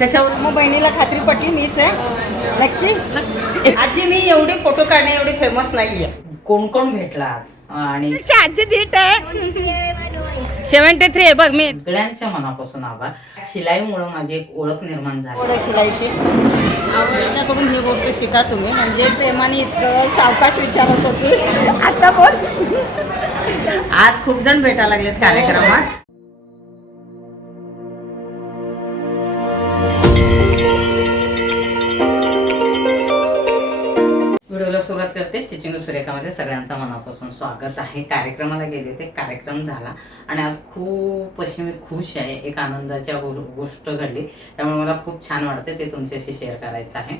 कशावर मग बहिणीला खात्री पटली मीच आहे. नक्की? आजी मी एवढी फोटो काढणे एवढी फेमस नाहीये. कोण कोण भेटला आज? आणि आजी धीट आहे. सेव्हन्टी थ्री आहे बघ मी. सगळ्यांच्या मनापासून आभार. शिलाईमुळे माझी एक ओळख निर्माण झाली. शिलाईची. आवडण्याकडून ही गोष्ट शिका तुम्ही. म्हणजे प्रेमाने इतकं सावकाश विचारत होती. आता बोल. आज खूप जण भेटायला लागलेत कार्यक्रमात. करते स्टिचिंग सुरेखामध्ये सगळ्यांचं मनापासून स्वागत आहे. कार्यक्रमाला गेले ते कार्यक्रम झाला. आणि आज खूप अशी मी खुश आहे. एक आनंदाच्या गो- गोष्ट घडली. त्यामुळे मला खूप छान वाटते ते तुमच्याशी शेअर करायचं आहे.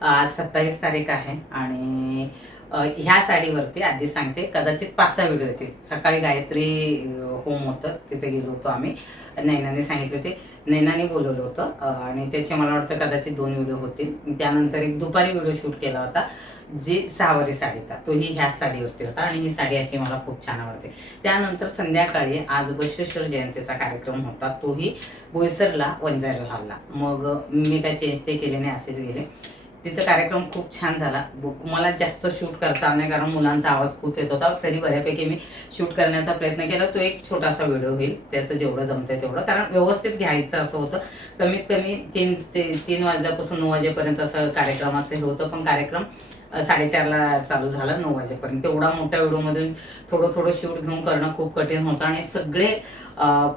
आज सत्तावीस तारीख आहे आणि ह्या साडीवरती आधी सांगते कदाचित पाच सहा व्हिडिओ येतील. सकाळी गायत्री होम होतं तिथे गेलो होतो आम्ही. नैनाने सांगितले होते. नैनाने बोलवलं होतं आणि त्याचे मला वाटतं कदाचित दोन व्हिडिओ होतील. त्यानंतर एक दुपारी व्हिडिओ शूट केला होता जी सहावारी साडीचा. तोही ह्याच साडीवरती होता आणि ही साडी अशी मला खूप छान आवडते. त्यानंतर संध्याकाळी आज बसवेश्वर जयंतीचा कार्यक्रम होता. तोही बोईसरला वंजारी हॉलला मग मी काय चेंज ते केले नाही असेच गेले. तिथं कार्यक्रम खूप छान झाला. बुक मला जास्त शूट करता आलं नाही कारण मुलांचा आवाज खूप येत होता. तरी बऱ्यापैकी मी शूट करण्याचा प्रयत्न केला. तो एक छोटासा व्हिडिओ होईल. त्याचं जेवढं जमतंय तेवढं. कारण व्यवस्थित घ्यायचं असं होतं. कमीत कमी तीन ते तीन वाजल्यापासून नऊ वाजेपर्यंत असं कार्यक्रमाचं हे होतं. पण कार्यक्रम साडेचारला चालू झालं नऊ वाजेपर्यंत. तेवढा मोठ्या व्हिडिओमधून थोडं थोडं शूट घेऊन करणं खूप कठीण होतं. आणि सगळे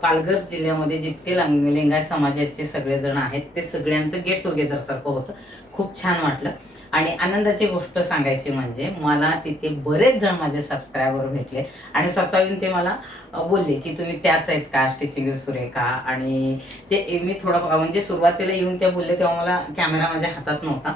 पालघर जिल्ह्यामध्ये जितके लांग- लिंगायत समाजाचे सगळेजण आहेत ते सगळ्यांचं गेट टुगेदर सारखं होतं. खूप छान वाटलं. आणि आनंदाची गोष्ट सांगायची म्हणजे मला तिथे बरेच जण माझे सबस्क्रायबर भेटले. आणि स्वतः येऊन ते मला बोलले की तुम्ही त्याच आहेत का? स्टिचिंग सुरेखा आणि ते मी थोडं म्हणजे सुरुवातीला येऊन त्या बोलले तेव्हा मला कॅमेरा माझ्या हातात नव्हता.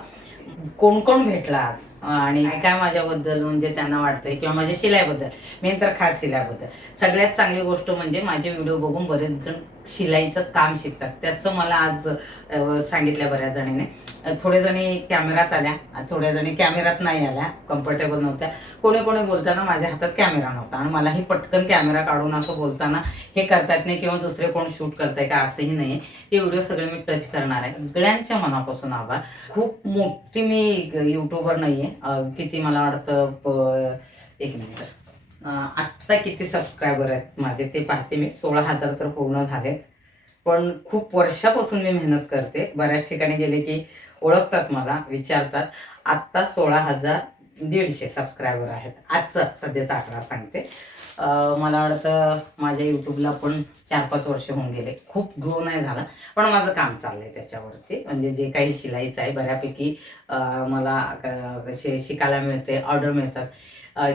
कोण कोण भेटला आज? आणि काय माझ्याबद्दल म्हणजे त्यांना वाटतंय किंवा माझ्या शिलाईबद्दल. मेन तर खास शिलाईबद्दल. सगळ्यात चांगली गोष्ट म्हणजे माझे व्हिडिओ बघून बरेच जण शिलाईचं काम शिकतात. त्याचं मला आज सांगितलं बऱ्याच जणीने. थोडे जणी कॅमेरात आल्या. थोड्या जणी कॅमेरात नाही आल्या. कम्फर्टेबल नव्हत्या. कोणी कोणी बोलताना माझ्या हातात कॅमेरा नव्हता. आणि मलाही पटकन कॅमेरा काढून असं बोलताना हे करतात नाही किंवा दुसरे कोण शूट करताय का असंही नाही. ते व्हिडिओ सगळे मी टच करणार आहे. सगळ्यांच्या मनापासून आभार. खूप मोठी मी युट्यूबर नाही आहे किती मला वाटतं प- एक मिनिट आत्ता किती सबस्क्रायबर आहेत माझे ते पाहते मी. सोळा हजार तर पूर्ण झालेत. पण खूप वर्षापासून मी मेहनत करते. बऱ्याच ठिकाणी गेले की ओळखतात मला विचारतात. आत्ता सोळा हजार दीडशे सबस्क्रायबर आहेत. आजचा सध्याचा आकडा सांगते. मला वाटतं माझ्या यूट्यूबला पण चार पाच वर्ष होऊन गेले. खूप ग्रो नाही झाला. पण माझं काम चाललंय त्याच्यावरती. म्हणजे जे काही शिलाईचं आहे बऱ्यापैकी मला अं, शिकायला मिळते ऑर्डर मिळतात.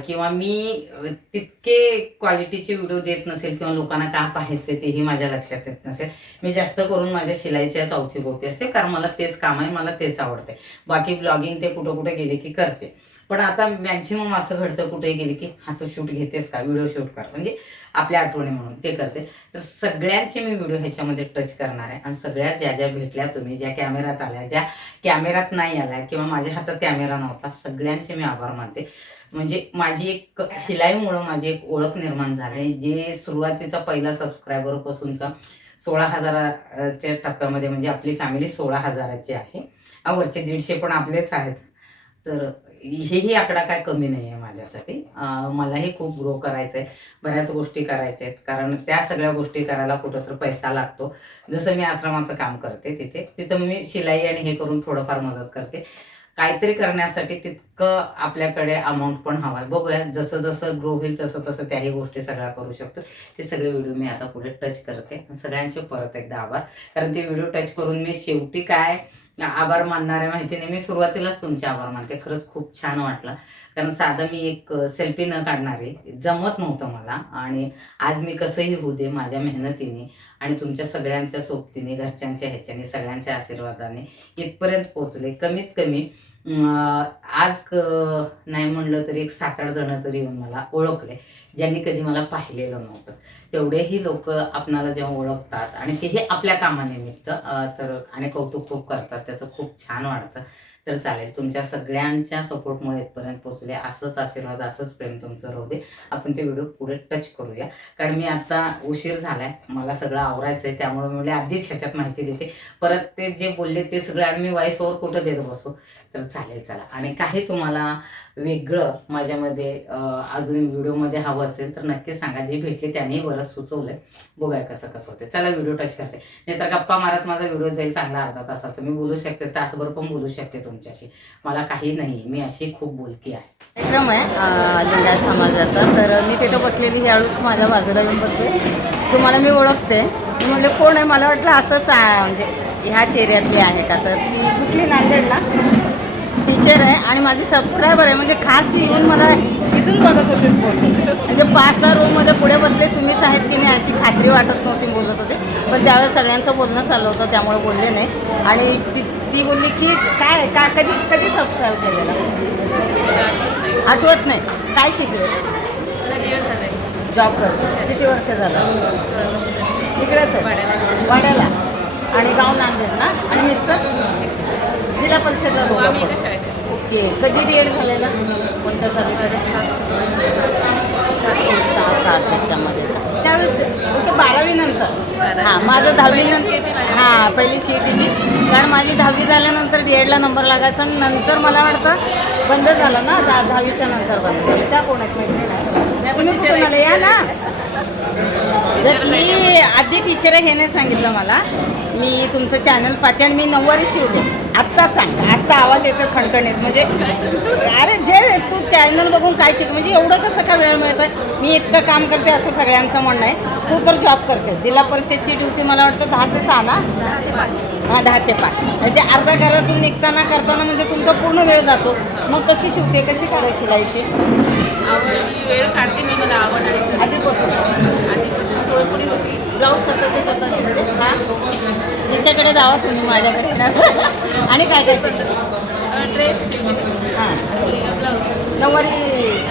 किंवा मी तितके क्वालिटीचे व्हिडिओ देत नसेल किंवा लोकांना का पाहायचे तेही माझ्या लक्षात येत नसेल. मी जास्त करून माझ्या शिलाईच्या चौथी बोलते असते कारण मला तेच काम आहे मला तेच आवडते बाकी ब्लॉगिंग ते कुठं कुठं गेले की करते. पण आता मॅक्झिमम असं घडतं कुठे गेले की हा शूट घेतेस का? व्हिडिओ शूट कर. म्हणजे आपल्या आठवणी म्हणून ते करते. तर सगळ्यांचे मी व्हिडिओ ह्याच्यामध्ये टच करणार आहे. आणि सगळ्यात ज्या ज्या भेटल्या तुम्ही ज्या कॅमेऱ्यात आल्या ज्या कॅमेऱ्यात नाही आल्या किंवा माझ्या हातात कॅमेरा नव्हता सगळ्यांचे मी आभार मानते. म्हणजे माझी एक शिलाईमुळं माझी एक ओळख निर्माण झाली. जे सुरुवातीचा पहिला सबस्क्रायबर पासूनचा सोळा हजाराच्या टप्प्यामध्ये म्हणजे आपली फॅमिली सोळा हजाराची आहे. वरचे दीडशे पण आपलेच आहेत. तर हेही आकडा काय कमी नाही आहे माझ्यासाठी. मला मलाही खूप ग्रो करायचं आहे बऱ्याच गोष्टी करायच्या आहेत कारण त्या सगळ्या गोष्टी करायला कुठं तर पैसा लागतो. जसं मी आश्रमाचं काम करते तिथे. तिथं मी शिलाई आणि हे करून थोडंफार मदत करते. काहीतरी करण्यासाठी क आपल्याकडे अमाऊंट पण हवा आहे. बघूया जसं जसं ग्रो होईल तसं तसं त्याही गोष्टी सगळ्या करू शकतो. ते सगळे व्हिडिओ मी आता पुढे टच करते. सगळ्यांचे परत एकदा आभार. कारण ते व्हिडिओ टच करून मी शेवटी काय आभार मानणार आहे माहिती नाही. मी सुरुवातीलाच तुमचे आभार मानते. खरंच खूप छान वाटलं. कारण साधं मी एक सेल्फी न काढणारे जमत नव्हतं मला. आणि आज मी कसंही होऊ दे माझ्या मेहनतीने आणि तुमच्या सगळ्यांच्या सोबतीने घरच्यांच्या ह्याच्याने सगळ्यांच्या आशीर्वादाने इथपर्यंत पोचले कमीत कमी आज क- नाही म्हणलं तरी एक सात आठ जण तरी येऊन मला ओळखले ज्यांनी कधी मला पाहिलेलं नव्हतं. तेवढेही लोक आपणाला जेव्हा ओळखतात आणि तेही आपल्या कामानिमित्त तर आणि कौतुक खूप करतात त्याचं खूप छान वाटतं. तर चालेल तुमच्या सगळ्यांच्या सपोर्टमुळे इथपर्यंत पोचले असंच आशीर्वाद असंच प्रेम तुमचं राहू दे. आपण ते व्हिडिओ पुढे टच करूया. कारण मी आता उशीर झालाय मला सगळं आवरायचं आहे त्यामुळे मी आधीच ह्याच्यात माहिती देते. परत ते जे बोलले ते सगळं आणि मी वॉइस ओव्हर कुठं देत बसू? तर चालेल चला. आणि काही तुम्हाला वेगळं माझ्यामध्ये अजून व्हिडिओमध्ये हवं असेल तर नक्की सांगा. जे भेटले त्यांनी बरंच सुचवलंय. बघूया कसं कसं होते चला व्हिडिओ टच करते. नाहीतर गप्पा मारत माझा व्हिडिओ जाईल चांगला अर्धा तासाचा. मी बोलू शकते तासभर पण बोलू शकते तुमच्याशी. मला काही नाही. मी अशी खूप बोलती आहे. कार्यक्रम आहे लिंगायत समाजाचा. तर मी तिथं बसलेली ह्यावेळीच माझ्या बाजूला येऊन बसले. तुम्हाला मी ओळखते. मी म्हणले कोण आहे? मला वाटलं असंच आहे म्हणजे ह्याच एरियातली आहे का? तर ती कुठली नांदेडला? टीचर आहे आणि माझी सबस्क्रायबर आहे. म्हणजे खास ती येऊन मला इथून बघत होते. म्हणजे पाच सहा रूममध्ये पुढे बसले. तुम्हीच आहेत की नाही अशी खात्री वाटत नव्हती बोलत होते. पण त्यावेळेस सगळ्यांचं बोलणं चाललं होतं त्यामुळे बोलले नाही. आणि ती ती बोलली की काय का कधी कधी सबस्क्राईब केलेला? आठवत नाही. काय शिकले? जॉब करतो किती वर्ष झालं? इकडेच आहे. वाड्याला. आणि गाव नांदेड ना? आणि मिस्टर जिल्हा परिषदला. ओके कधी डी एड झालेलं? कोणत्या सहा सात ह्याच्यामध्ये त्यावेळेस ओके बारावी नंतर. हां माझं दहावी नंतर हां पहिली सी टीची कारण माझी दहावी झाल्यानंतर डी एडला नंबर लागायचा आणि नंतर मला वाटतं बंद झालं ना दहा दहावीच्या नंतर बंद. झालं त्या कोणाच माहिती नाही? या ना. जर मी आधी टीचर हे नाही सांगितलं मला मी तुमचं चॅनल पाहते आणि मी नऊवारी शिवले आत्ता सांग आत्ता आवाज येतो खणखणीत. म्हणजे अरे जे तू चॅनल बघून काय शिक म्हणजे एवढं कसं काय वेळ मिळतं मी इतकं काम करते असं सगळ्यांचं म्हणणं आहे. तू तर जॉब करते. जिल्हा परिषदची ड्युटी मला वाटतं दहा ते सहा ना? हां दहा ते पाच. म्हणजे अर्ध्या घरातून निघताना करताना म्हणजे तुमचा पूर्ण वेळ जातो. मग कशी शिवते? कशी काढा शिलाईची आवड वेळ काढते मी मला आवड आधीपासून. आधीपासून. थोडी थोडी होती. ब्लाऊज स्वतः ते स्वतः शिवते हां? त्याच्याकडे जावा तुम्ही माझ्याकडे. आणि काय काय शिवते ड्रेस हां. ब्लाऊज नऊवारी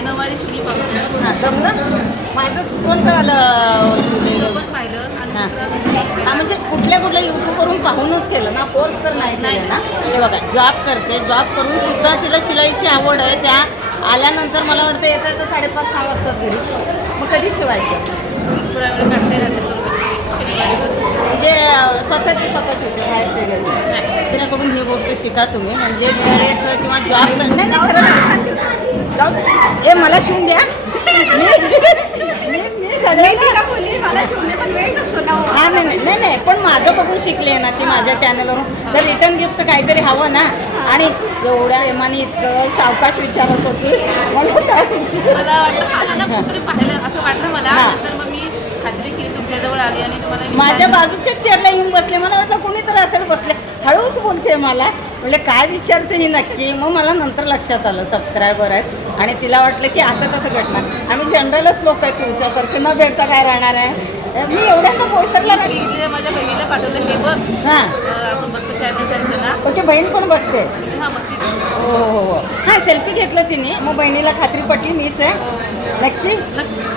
नऊवारी शिवली पाहिजे. हां जमलं माझं कोणतं आलं शिवलेलं पण पाहिलं हां. म्हणजे कुठल्या कुठल्या यूट्यूबवरून पाहूनच केलं ना? कोर्स तर नाही केलं ना? हे बघा जॉब करते. जॉब करून सुद्धा तिला शिलाईची आवड आहे. त्या आल्यानंतर मला वाटतं येतं येतं साडेपाच सहा वाजता घरी. मग कधी शिवायचं? म्हणजे स्वतःची स्वतः बाहेरचे तिच्याकडून ही गोष्ट शिका तुम्ही. म्हणजे किंवा जॉब नाही ए मला शिवून द्या. हा. नाही नाही नाही नाही. पण माझं बघून शिकले ना ती माझ्या चॅनलवरून तर रिटर्न गिफ्ट काहीतरी हवं ना. आणि एवढ्या प्रेमाने इतकं सावकाश विचारत होती. मला असं वाटलं मला. हां. नंतर मग मी खात्री केली तुमच्याजवळ आली आणि तुम्हाला माझ्या विचारलं. बाजूच्या चेअरला येऊन बसले. मला वाटलं कोणीतरी असेल बसले. हळूच बोलते मला. म्हणजे काय विचारते ही नक्की? मग मला नंतर लक्षात आलं. सबस्क्रायबर आहेत. आणि तिला वाटलं की असं कसं घडणार? आम्ही जनरलच लोक आहेत तुमच्यासारखे. न भेटता काय राहणार आहे? मी एवढ्यांदा पोसरला नाही. माझ्या बहिणीला पाठवलं. हे बघ. हां. आपण बघतो चॅनल त्यांचं ना ओके बहीण पण बघते. हां हो हो हो. हां सेल्फी घेतलं तिने. मग बहिणीला खात्री पटली मीच आहे. नक्की.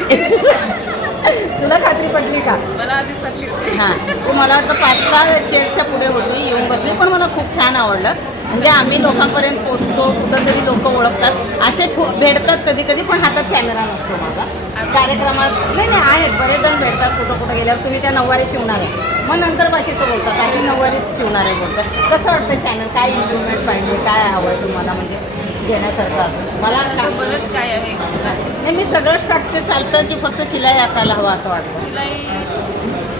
तुला खात्री पटली का? मला आधीच वाटली होती. हां. तू मला वाटतं पाच सहा चेअरच्या पुढे होती येऊन बसली पण मला खूप छान आवडलं. म्हणजे आम्ही लोकांपर्यंत पोचतो कुठंतरी लोक ओळखतात. असे खूप भेटतात कधी कधी पण हातात कॅमेरा नसतो माझा. कार्यक्रमात नाही नाही आहेत. बरेच जण भेटतात कुठं कुठं गेल्यावर. तुम्ही त्या नऊवारी शिवणार आहे. मग नंतर बाकीचं बोलतात. आधी नऊवारीच शिवणार आहे बोलतात. कसं वाटतं चॅनल काय इम्प्रुव्हमेंट पाहिजे? काय हवं आहे तुम्हाला? म्हणजे घेण्यासारखं? मला बरंच काय आहे. नाही मी सगळंच टाकते चालतं की फक्त शिलाई असायला हवं असं वाटतं.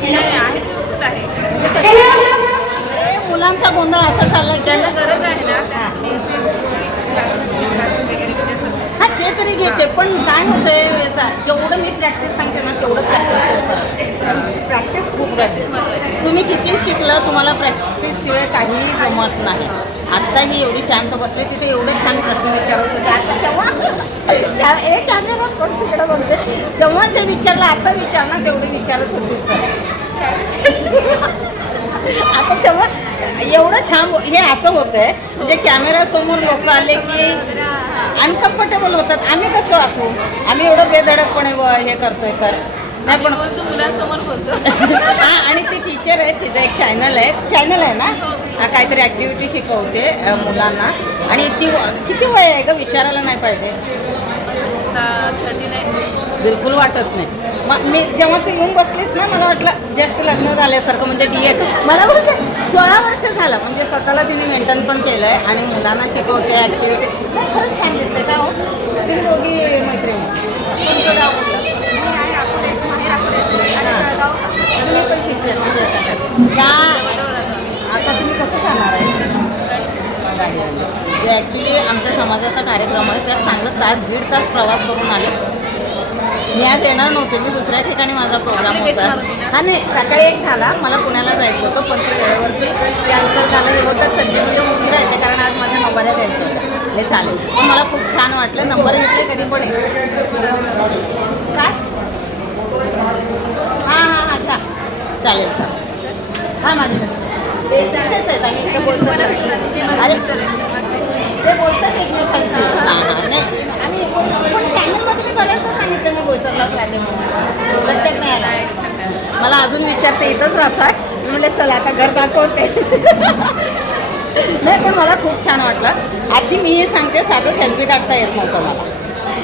शिलाई आहे व्यवस्थित आहे. अरे, मुलांचा गोंधळ असा चालला की ज्यांना गरज आहे ना त्यांना तुम्ही असे क्लास कोचिंग क्लासेस वगैरे म्हणजे हा ते तरी घेते पण काय होतंय जेवढं मी प्रॅक्टिस सांगते ना तेवढं प्रॅक्टिस प्रॅक्टिस खूप महत्त्वाची तुम्ही किती शिकलं तुम्हाला प्रॅक्टिस शिवाय काहीही जमत नाही. आत्ता ही एवढी शांत बसली तिथे एवढे छान प्रश्न विचारत होते आता तेव्हा एक कॅमेरा पण तिकडे बघते? तेव्हा जे विचारलं आता विचार ना तेवढे विचारत होतीस तर. आता तेव्हा एवढं छान हे असं होतंय म्हणजे कॅमेऱ्यासमोर लोक आले की अनकम्फर्टेबल होतात. आम्ही कसं असू? आम्ही एवढं बेधडकपणे व- हे करतोय तर. नाही पण मुलांसमोर बोलतो. हा आणि ती टीचर आहे तिचं एक चॅनल आहे. चॅनल आहे ना? अ, काहीतरी ॲक्टिव्हिटी शिकवते मुलांना. आणि ती किती वय आहे का विचारायला नाही पाहिजे. बिलकुल वाटत नाही. मग मी जेव्हा तू येऊन बसलीस ना मला वाटलं जस्ट लग्न झाल्यासारखं म्हणजे डी एड मला बोलते सोळा वर्ष झालं म्हणजे स्वतःला तिने मेंटेन पण केलं आहे आणि मुलांना शिकवते ॲक्टिव्हिटी खरंच छान दिसते का हो? तुम्ही दोघी मैत्रिणी. पण शिक्षण म्हणजे जाणार आहे. ॲक्च्युली आमच्या समाजाचा कार्यक्रम आहे. त्यात चांगलं तास दीड तास प्रवास करून आले. मी आज येणार नव्हते. मी दुसऱ्या ठिकाणी माझा प्रोग्राम होता. हा नाही. सकाळी एक झाला. मला पुण्याला जायचं होतं पण ते वेळेवरती कॅन्सल झालं हे होतं. सध्या म्हणजे उशिरा येते कारण आज माझ्या नंबरला द्यायचं होतं. हे चालेल. पण मला खूप छान वाटलं. नंबर घेतले कधी पण आहे. काय? हां हां हां चालेल चालेल. हां माझ्या ते अरे ते बोलतात एकमेकांशी आम्ही पण चॅनलमध्ये मी बऱ्याचदा सांगितलं मी म्हणून लक्षात नाही आलं मला अजून विचारते इथंच राहतात म्हणजे चला आता घर दाखवते. नाही पण मला खूप छान वाटलं. आधी मी हे सांगते साधं सेल्फी काढता येत नव्हतं मला.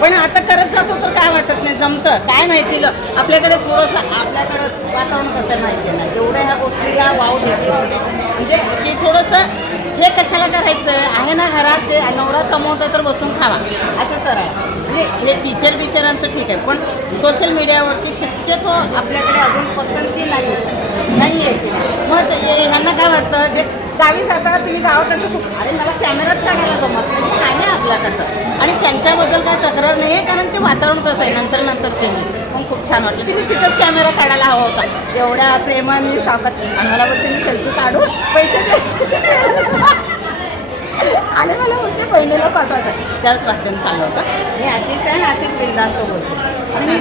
पण आता करत जातो तर काय वाटत नाही? जमतं. काय माहिती आपल्याकडे थोडंसं आपल्याकडं वातावरण कसं आहे माहिती नाही एवढ्या ह्या गोष्टीला वाव देतो म्हणजे की थोडंसं हे कशाला करायचं? आहे ना घरात ते नवरा कमवतो तर बसून खावा. असं सर आहे. म्हणजे हे टीचर बिचरांचं ठीक आहे पण सोशल मीडियावरती शक्यतो आपल्याकडे अजून पसंती नाही नाही आहे की मग ते- ह्यांना काय वाटतं? जे गावी जाता तुम्ही गावाकडचं खूप अरे मला कॅमेराच काढायला जमत नाही. आहे आपल्याकडचं? आणि त्यांच्याबद्दल काय तक्रार नाही आहे कारण ते वातावरण तसं आहे नंतर नंतर चेंज पण खूप छान वाटलं. तुम्ही तिथंच कॅमेरा काढायला हवा होता. एवढ्या प्रेमाने सावकाश आणि मला बोलते मी सेल्फी काढू पैसे दे. आणि मला बोलते बहिणीला पाठवायचं. त्याच वाचन चाललं होतं. मी अशीच आहे अशीच बिंदास्त बोलते. आणि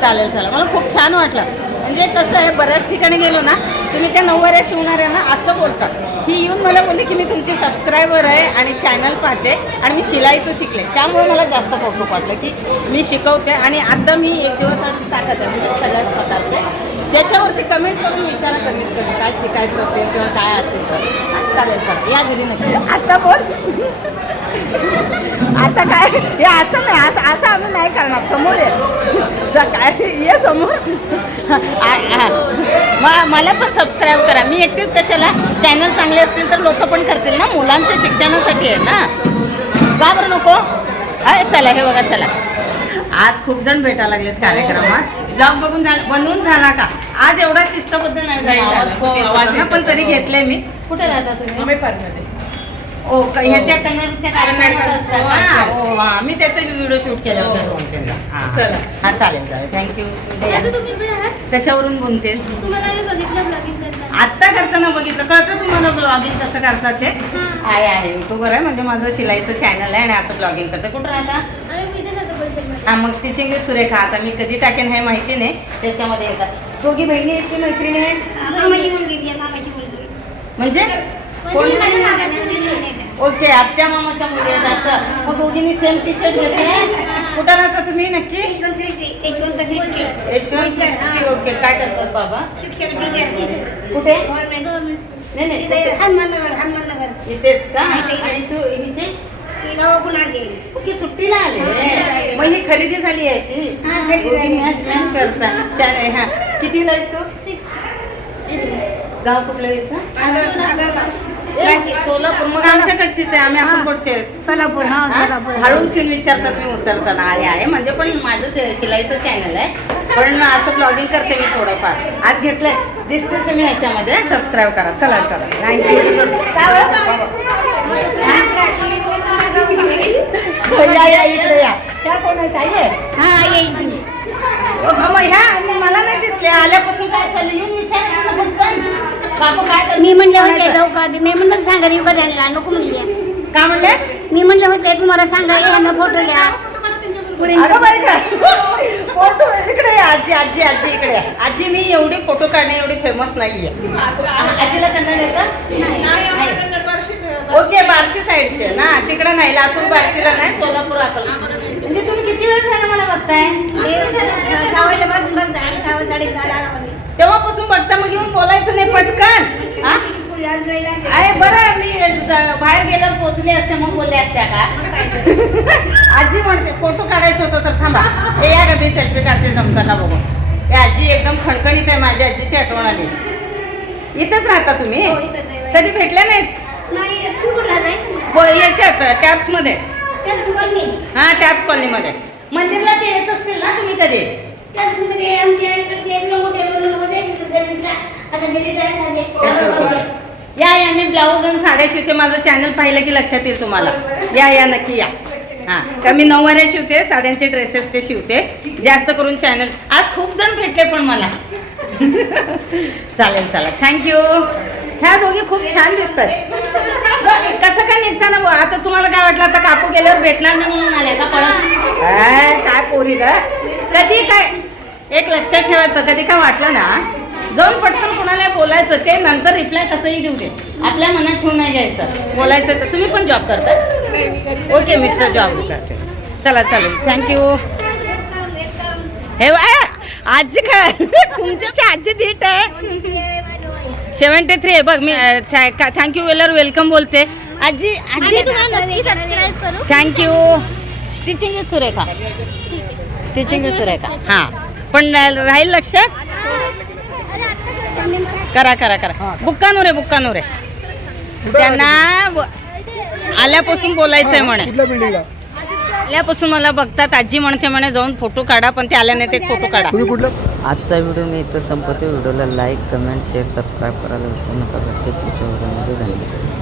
चालेल चालेल. मला खूप छान वाटलं. म्हणजे कसं आहे बऱ्याच ठिकाणी गेलो ना तुम्ही त्या नऊवाऱ्या शिवणाऱ्या ना असं बोलतात. ही येऊन मला बोलली की मी तुमची सबस्क्रायबर आहे आणि चॅनल पाहते आणि मी शिलाईचं शिकले. त्यामुळे मला जास्त कौतुक वाटलं की मी शिकवते आणि आता मी एक दिवस टाकत आहे म्हणजे सगळ्याच प्रकारचे. त्याच्यावरती कमेंट करून विचारा कमीत कमी काय शिकायचं असेल किंवा काय असेल तर. चालेल चालेल. या घरी नक्की. आता बोल. आता काय? हे असं नाही असं असं आम्ही नाही करणार समोर ये. काय ये समोर. मला पण सबस्क्राईब करा. मी एकटीच कशाला? चॅनल चांगले असतील तर लोक पण करतील ना? मुलांच्या शिक्षणासाठी आहे ना? का बरं नको? अरे चला हे बघा चला. आज खूप जण भेटायला लागलेत कार्यक्रमात. ब्लॉग बघून झाला बनवून झाला का? आज एवढा शिस्तबद्ध नाही पण तरी घेतलंय मी. कुठे राहता तुम्ही? ओ क- ह्याच्या कन्नडच्या कार्यक्रमात? हो हा मी त्याचा व्हिडिओ शूट केला होता दोन तीनदा हा, हा. चला. हा चालेल चालेल. थँक्यू आता तुम्ही उभे आहात? कशावरून बोलते? तुम्हाला आम्ही बघितलं ब्लॉगिंग करताना आत्ता करताना बघितलं. कळतं तुम्हाला ब्लॉगिंग कसं करतात ते? आहे आहे. युट्यूबर आहे. म्हणजे माझं शिलाईचं चॅनल आहे आणि असं ब्लॉगिंग करते. कुठं राहता? आम्ही इथेच आता पैसे हा मग स्टिचिंग सुरेखा. आता मी कधी टाकेन हे माहिती नाही. त्याच्यामध्ये येतात. दोघी बहिणी आहेत की मैत्रिणी आहेत? म्हणजे कोण म्हणजे? माझ्या मुलगी. आहे. ओके आत्या मामाच्या मुली आहेत असं. मग दोघींनी सेम टी शर्ट घेतले. कुठं राहता तुम्ही नक्की? Yashwant city okay. काय करतात बाबा? कुठे? नाही नाही इथेच का? आणि तू हिचे? ओके सुट्टीला आले. मग ही खरेदी झाली अशी? मॅच मॅच करता. छान आहे हा. किती आहेस तू? गाव कुठलं यायचं सोलापूर मग आमच्याकडचीच आहे आम्ही अकोलकोटचे आहेत. सोलापूर हा सोलापूर. हळूची विचारतात मी उतरताना. आहे आहे. म्हणजे पण माझं ते शिलाईचं चॅनल आहे. पण असं ब्लॉगिंग करते मी थोडंफार. आज घेतलंय. दिसतेच मी ह्याच्यामध्ये. सबस्क्राईब करा. चला चला. थँक्यू या या इकडे या. त्या कोण आहे मग ह्या मला नाही दिसले आल्यापासून काय चाललं येऊन पटकन. बापू काय करते? मी म्हणले होते जाऊ का? मी म्हणलं सांगा रे बरं आणला नको म्हणले. का म्हणले? मी म्हणले होते तुम्हाला सांगा यांना फोटो द्या अगं बाई का फोटो इकडे ये, आजी आजी आजी इकडे ये. आजी मी एवढी फोटो काढणे एवढी फेमस नाहीये. आजीला कन्नड येतं? ओके बार्शी साईडचे. ना तिकडे नाही लातूर बार्शीला नाही सोलापूर अकल म्हणजे तुम्ही किती वेळ झाला मला बघताय? तेव्हापासून बघता मग येऊन बोलायचं नाही पटकन हा? आहे बरं मी बाहेर गेल्यावर पोचले असते मग बोलले असत्या का? आजी म्हणते फोटो काढायचं होतं तर थांबा. हे या मी सेल्फी काढते जमताना बघून हे आजी एकदम खणखणीत आहे माझ्या आजीची आठवण आली. इथंच राहता तुम्ही? कधी भेटल्या नाहीत? ब- याच्यात टॅप्समध्ये हां टॅप्स कॉलनीमध्ये मंदिरला ते येत असतील ना तुम्ही कधी? आता या या मी ब्लाऊज आणि साड्या शिवते. माझं चॅनल पाहिलं की लक्षात येईल तुम्हाला. या या नक्की या. हां का मी नऊवाऱ्या शिवते साड्यांचे ड्रेसेस ते शिवते. जास्त करून चॅनल आज खूप जण भेटले पण मला. चालेल चालेल. थँक्यू ह्या दोघी खूप छान दिसतात. कसं काय निघताना बुवा? आता तुम्हाला काय वाटलं आता काकू गेल्यावर भेटणार नाही म्हणून आल्या का पळत काय काय पोरी ग. कधी काय एक लक्षात ठेवायचं कधी काय वाटलं ना? जाऊन पटकन कोणाला बोलायचं ते नंतर रिप्लाय कसंही देऊ दे. आपल्या मनात ठेवून नाही घ्यायचं. बोलायचं तर तुम्ही पण जॉब करता. ओके मिस्टर जॉब करते. चला चालेल थँक्यू हे आजी काय तुमच्याशी आजी धीट आहे. सेवन्टी थ्री बघ मी थँक्यू वेलर वेलकम बोलते. आजी आजी. Thank you stitching Surekha. Stitching Surekha. हां. पण राहील लक्षात? करा करा करा. बुक्कानूर आहे बुक्कानूर आहे. त्यांना ब- आल्यापासून बोलायचं आहे म्हणे. कुठल्या बिल्डिंगला आल्यापासून मला बघतात आजी म्हणते म्हणे जाऊन फोटो काढा पण ते आल्या नाही ते फोटो काढा. तुम्ही कुठलं? आजचा व्हिडिओ मी इथं संपवते. व्हिडिओला लाईक कमेंट शेअर सबस्क्राईब करायला विसरू नका. भेटते पुढच्या व्हिडिओमध्ये धन्यवाद.